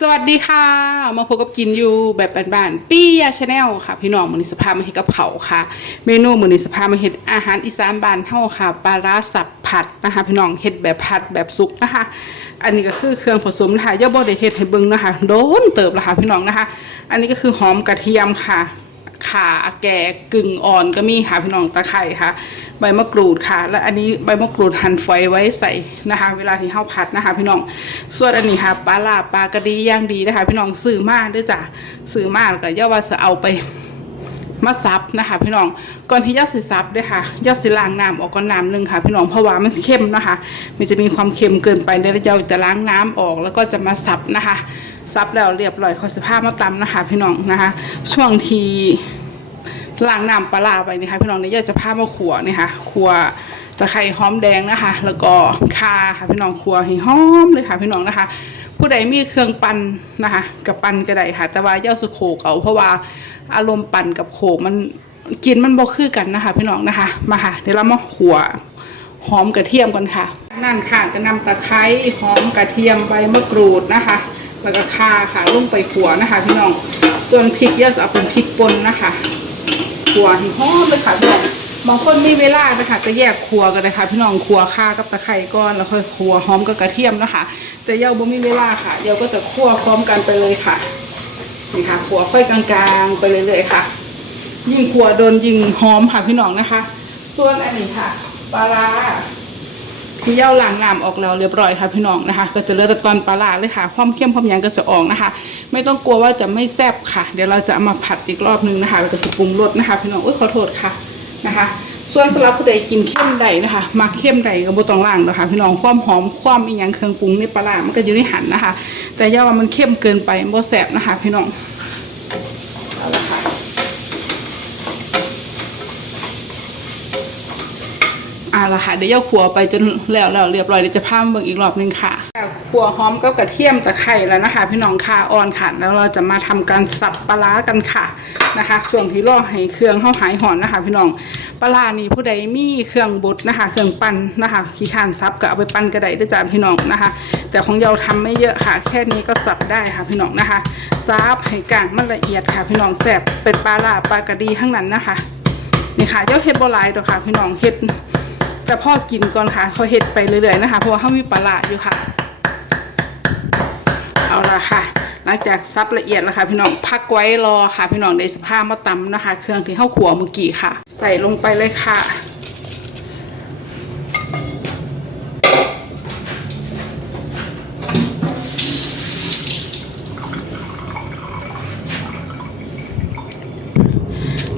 สวัสดีค่ะ มาพบกับกินอยู่แบบบ้านๆปี้ยาชาแนลค่ะ พี่น้องมือนิสภามาเฮ็ดกับเขาค่ะ เมนูมือนิสภามาเฮ็ดอาหารอีสานบ้านเฮาค่ะปลาร้าสับผัดนะคะ พี่น้องเฮ็ดแบบผัดแบบสุกนะคะ อันนี้ก็คือเครื่องผสมนะคะย่าบ่ได้เฮ็ดให้เบิ่งนะคะโดนเติบแล้วค่ะพี่น้องนะคะ อันนี้ก็คือหอมกระเทียมค่ะ ขาแก่กึ่งอ่อนก็มีค่ะพี่น้องตะไคร่ค่ะ ใบมะกรูดค่ะ และอันนี้ใบมะกรูดหั่นฝอยไว้ใส่นะคะ เวลาที่เฮาผัดนะคะ พี่น้องส่วนอันนี้ค่ะปลาลาปลากระดีย่างดีนะคะ พี่น้องซื้อมาด้วยจ้ะซื้อมาแล้วก็ย่าว่าจะเอาไปมาซับนะคะ พี่น้องก่อนที่ย่าสิซับด้วยค่ะย่าสิล้างน้ำออกก่อนน้ำหนึ่งค่ะ พี่น้องเพราะว่ามันเข้มนะคะ มันจะมีความเค็มเกินไปเดี๋ยวเราจะล้างน้ำออกแล้วก็จะมาซับนะคะซับแล้วเรียบร้อยขอสภาพมาตำนะคะ พี่น้องนะคะ ช่วงที ล้างน้ำปลาไปนี่ค่ะพี่น้องเนี่ยจะพามาขัวนี่ค่ะขัวตะไคร้หอมแดงนะคะ แล้วก็ข่าค่ะพี่น้องขัวให้หอมเลยค่ะพี่น้องนะคะ ผู้ใดมีเครื่องปั่นนะคะกับปั่นก็ได้ค่ะ แต่ว่าเย่าสุโขกเอาเพราะว่าอารมณ์ปั่นกับโขกมันกินมันบ่คือกันนะคะ พี่น้องนะคะมาค่ะเดี๋ยวเรามาขัวหอมกระเทียมกันค่ะ นั่นค่ะก็นำตะไคร้หอมกระเทียมใบมะกรูดนะคะ แล้วก็ข่าค่ะลงไปขัวนะคะ พี่น้องส่วนพริกเนี่ยจะเอาเป็นพริกป่นนะคะ ขัวให้หอมเลยค่ะพี่น้องบางคนมีเวลานะคะก็แยกขัวกันเลยค่ะพี่น้องขัวข้ากับตะไคร้ก้อนแล้วค่อยขัวหอมกับกระเทียมนะคะ แต่เย้าบ่มีเวลาค่ะเย้าก็จะคั่วพร้อมกันไปเลยค่ะนี่ค่ะขัวค่อยกลางๆ ไปเรื่อยๆค่ะ ยิ่งขัวโดนยิ่งหอมค่ะพี่น้องนะคะ ส่วนอันนี้ค่ะปลาร้า ที่เย่าล้างน้ำออกแล้วเรียบร้อยค่ะพี่น้องนะคะ ก็จะเหลือแต่ตอนปลาร้าเลยค่ะ ความเข้มความหยังก็จะออกนะคะ ไม่ต้องกลัวว่าจะไม่แซ่บค่ะ เดี๋ยวเราจะเอามาผัดอีกรอบนึงนะคะแล้วก็จะปรุงรสนะคะ พี่น้องอุ้ยขอโทษค่ะนะคะ ส่วนสำหรับผู้ใดกินเข้มใดนะคะมักเข้มใดก็บ่ต้องล้างนะคะพี่น้องความหอมความอีหยังเครื่องปรุงในปลาร้ามันก็อยู่ในหันนะคะ แต่ย่าว่ามันเข้มเกินไปมันบ่แซ่บนะคะ พี่น้องเอาละค่ะ อ่า ละค่ะเดี๋ยวเย่าขัวไปจนแล้วแล้วเรียบร้อยเดี๋ยวจะพามเบิ่งอีกรอบหนึงค่ะขัวหอมกับกระเทียมตะไคร้แล้วนะคะ พี่น้องค่ะอ่อนค่ะแล้วเราจะมาทำการสับปลาร้ากันค่ะนะคะ ช่วงที่รอให้เครื่องเข้าหายหอนนะคะ พี่น้องปลาร้านี่ผู้ใดมีเครื่องบดนะคะ เครื่องปั่นนะคะขี้ข้านซับก็เอาไปปั่นก็ได้ด้วยจ้าพี่น้องนะคะ แต่ของเราทำไม่เยอะค่ะ แค่นี้ก็สับได้ค่ะพี่น้องนะคะซับให้กลางมันละเอียดค่ะ พี่น้องแซ่บเป็นปลาร้าปลากระดีทั้งนั้นนะคะนี่ค่ะเย่าเฮ็ดโบราณตัวค่ะ พี่น้องเฮ็ด แต่พ่อกินก่อนค่ะเขาเห็ดไปเรื่อยๆนะคะ เพราะว่าเขามีปลาอยู่ค่ะ เอาละค่ะ หลังจากซับละเอียดแล้วค่ะ พี่น้องพักไว้รอค่ะ พี่น้องในสภาพมาตำนะคะ เครื่องที่เข้าขัวเมื่อกี้ค่ะ ใส่ลงไปเลยค่ะ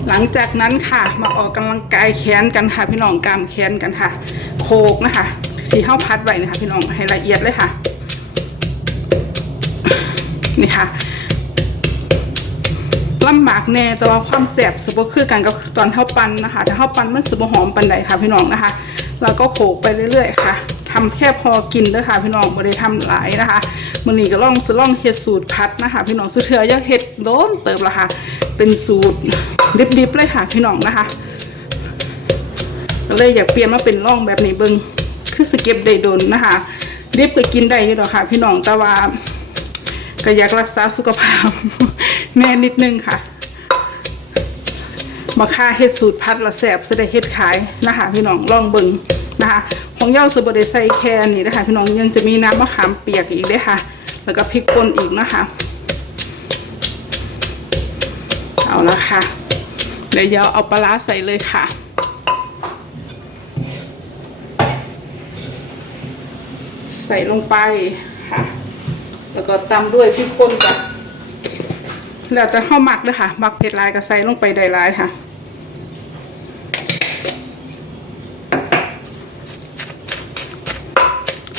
หลังจากนั้นค่ะมาออกกำลังกายแขนกันค่ะ พี่น้องกามแขนกันค่ะ โคกนะคะที่เข้าพัดไว้นะคะพี่น้องให้ละเอียดเลยค่ะนี่ค่ะลำบากแน่แต่ว่าความแสบสบคือกันกับตอนเท่าปันนะคะถ้าเท่าปันมันจะบหอมปันใดค่ะพี่น้องนะคะ แล้วก็โขกไปเรื่อยๆค่ะ ทำแค่พอกินเด้อค่ะ พี่น้องไม่ได้ทำหลายนะคะมันนี้ก็ล่องสล่องเฮ็ดสูตรพัดนะคะ พี่น้องสุดเถื่อยาเฮ็ดโดนเติบละค่ะ เป็นสูตรดิบๆเลยค่ะ พี่น้องนะคะก็เลยอยากเปลี่ยนมาเป็นร่องแบบนี้เบิงคือสเก็บได้โดนนะคะดิบก็กินได้อยู่หรอกค่ะ พี่น้องแต่ว่าก็อยากรักษาสุขภาพแน่นิดนึงค่ะมาค่าเฮ็ดสูตรพัดละแสบจะได้เฮ็ดขายนะคะพี่น้องลองเบิง นะคะของเย้าสุบไดใส่แค่นี่นะคะพี่น้องยังจะมีน้ำมะขามเปียกอีกด้วยค่ะ แล้วก็พริกป่นอีกนะคะเอาละค่ะเดี๋ยวเย้าเอาปลาร้าใส่เลยค่ะใส่ลงไปค่ะ แล้วก็ตำด้วยพริกป่นกับแล้วจะเข้าหมักเลยค่ะหมักเผ็ดลายก็ใส่ลงไปได้ลายค่ะ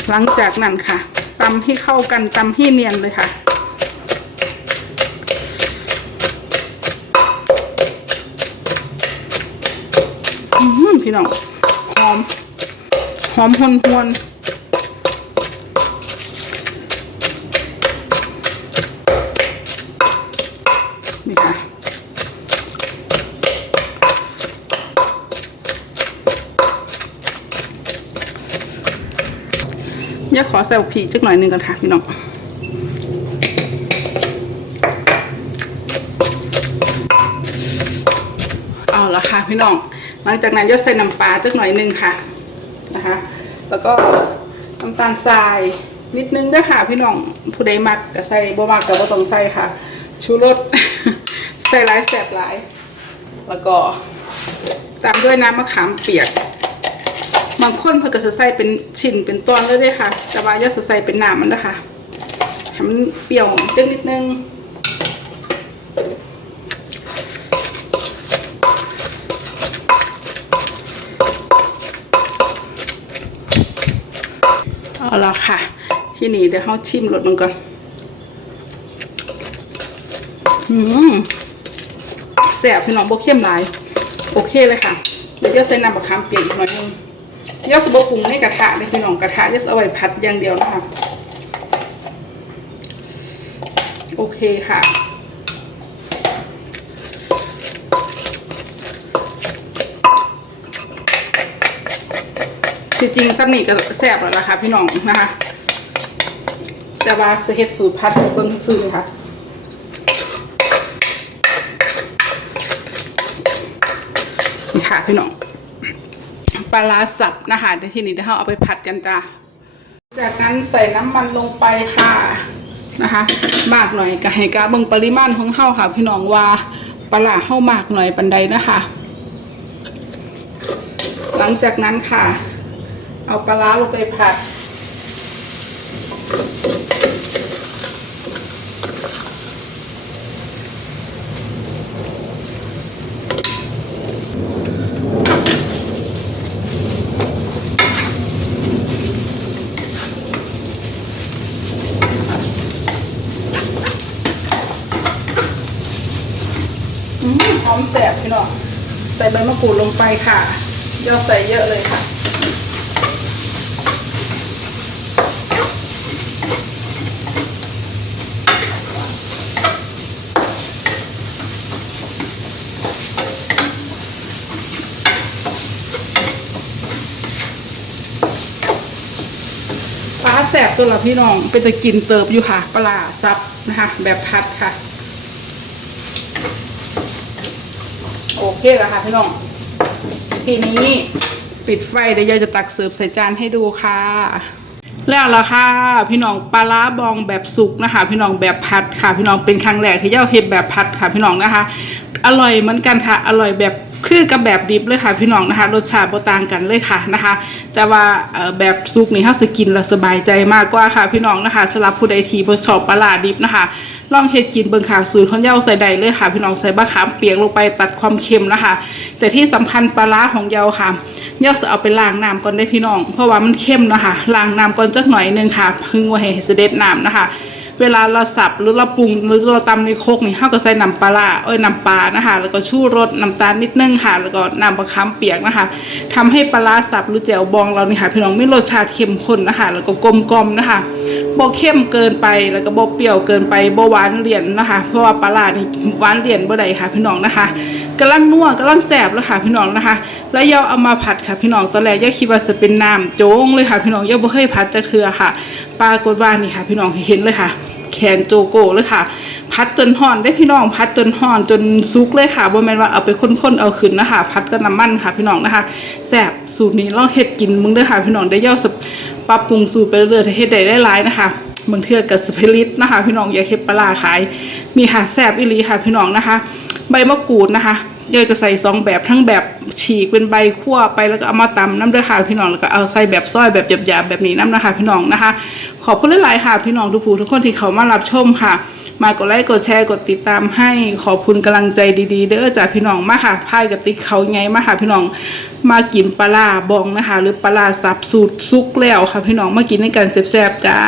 หลังจากนั้นค่ะตำให้เข้ากันตำให้เนียนเลยค่ะอืมพี่น้องหอม หอมหวนหวนนี่ค่ะ อใส่ผีจักหน่อยนึงก่อนค่ะพี่น้องเอาละค่ะพี่น้อง หลังจากนั้นจะใส่น้ำปลาจักหน่อยนึงค่ะนะคะ แล้วก็น้ำตาลทรายนิดนึงด้วยค่ะพี่น้องผู้ใดมักก็ใส่บ่มักก็บ่ต้องใส่ค่ะ ชูรสใส่หลายแสบหลาย แล้วก็ตามด้วยน้ำมะขามเปียก บางคนเพิ่นก็จะใส่เป็นชิ้นเป็นตอนเลยเด้ค่ะ แต่ว่าอย่าใส่เป็นน้ำมันนะคะให้มันเปรี้ยวจังนิดนึงเอาละค่ะ ที่นี่เดี๋ยวเขาชิมรสมันก่อนอืมแสบพี่น้องโบเข้มหลาย โอเคเลยค่ะ เดี๋ยวจะใส่น้ำมะขามเปียกอีกหน่อยนึง ยวสบปรุงในกระทะเลยพี่น้องกระทะจะเอาไว้ผัดอย่างเดียวนะคะโอเคค่ะที่จริงซ้ำนี่ก็แซ่บแล้วล่ะค่ะพี่น้องนะคะแต่ว่าสเฮ็ดสูตรพัดเบิ้งซื้อค่ะนี่ค่ะพี่น้อง ปลาลาสับนะคะในที่นี้เดี๋ยวเราเอาไปผัดกันจ้าจากนั้นใส่น้ำมันลงไปค่ะนะคะ มากหน่อยก็ให้กะเบิ่งปริมาณของเฮาค่ะ พี่น้องว่าปลาเฮามากหน่อยปันใดนะคะ หลังจากนั้นค่ะ เอาปลาลาลงไปผัด อืมหอมแสบพี่น้อง ใส่ใบมะกรูดลงไปค่ะยอดใส่เยอะเลยค่ะปลาแสบตัวละพี่น้องเป็นตะกินเติบอยู่ค่ะ ปลาซับนะคะ แบบพัดค่ะ โอเคแล้วค่ะพี่น้อง ทีนี้ปิดไฟเดี๋ยวยายจะตักเสิร์ฟใส่จานให้ดูค่ะ แล้วล่ะค่ะ พี่น้องปลาร้าบองแบบสุกนะคะ พี่น้องแบบพัดค่ะ พี่น้องเป็นครั้งแรกที่เย้าเห็ดแบบพัดค่ะพี่น้องนะคะ อร่อยเหมือนกันค่ะ อร่อยแบบ คือกับแบบดิบเลยค่ะพี่น้องนะคะ รสชาติบ่ต่างกันเลยค่ะนะคะ แต่ว่าแบบสุกนี่ถ้าสกินแล้วสบายใจมากกว่าค่ะ พี่น้องนะคะสำหรับผู้ใดที่บ่ชอบปลาดิบนะคะ ลองเฮ็ดกินเบิ่งค่ะสูตรของเย้าใส่ใดเลยค่ะ พี่น้องใส่บะขามเปียกลงไปตัดความเค็มนะคะ แต่ที่สำคัญปลาร้าของเย้าค่ะเย้าจะเอาไปล้างน้ำก่อนได้พี่น้อง เพราะว่ามันเค็มนะคะล้างน้ำก่อนจักหน่อยนึงค่ะ พึ่งไว้ให้เสด็จน้ำนะคะ เวลาเราสับหรือเราปรุงหรือเราตำในโคกนี่เฮาก็ใส่น้ำปลาเอ้ยน้ำปลานะคะแล้วก็ชูรสน้ำตาลนิดนึงค่ะแล้วก็น้ำมะขามเปียกนะคะทำให้ปลาร้าสับหรือแจ่วบองเรานี่ค่ะพี่น้องมีรสชาติเข้มข้นนะคะแล้วก็กลมกลมนะคะบ่เข้มเกินไปแล้วก็บ่เปรี้ยวเกินไปบ่หวานเหลียนนะคะ เพราะว่าปลาร้านี่หวานเหลียนบ่ได้ค่ะ พี่น้องนะคะกำลังนัวกำลังแสบแล้วค่ะพี่น้องนะคะ แล้วยาเอามาผัดค่ะพี่น้องตอนแรกย่าคิดว่าจะเป็นน้ำโจ้งเลยค่ะ พี่น้องย่าบ่เคยผัดจักเทื่อค่ะ ปรากฏว่านี่ค่ะ พี่น้องเห็นเลยค่ะ แขนโจโก้เลยค่ะ พัดจนห่อนได้พี่น้องพัดจนห่อนจนซุกเลยค่ะบ่แม่นว่าเอาไปค้นๆเอาขึ้นนะคะ พัดกับน้ำมันค่ะพี่น้องนะคะแซ่บสูตรนี้ลองเฮ็ดกินมึงเด้อค่ะ พี่น้องได้ย่อสับปรับปรุงสูตรไปเรื่อยๆเฮ็ดได้หลายๆนะคะบางเทื่อกับสเปริตนะคะ พี่น้องอย่าเฮ็ดปลาขาย มีค่ะแซ่บอีหลีค่ะพี่น้องนะคะ ใบมะกรูดนะคะ เดี๋ยวจะใส่สองแบบทั้งแบบฉีกเป็นใบคั่วไปแล้วก็เอามาตำน้ำด้วยค่ะพี่น้องแล้วก็เอาใส่แบบซอยแบบหยาบๆแบบนี้น้ำนะคะพี่น้องนะคะ ขอบคุณหลายๆค่ะพี่น้องทุกผู้ทุกคนที่เขามารับชมค่ะ มากดไลค์กดแชร์กดติดตามให้ขอบคุณกำลังใจดีๆ เด้อจากพี่น้องมาค่ะพายกับติ๊กเขาไงมาค่ะพี่น้องมากินปลาร้าบองนะคะ หรือปลาร้าสับสูตรซุกแล้วค่ะพี่น้องมากินในกันแซ่บๆจ้า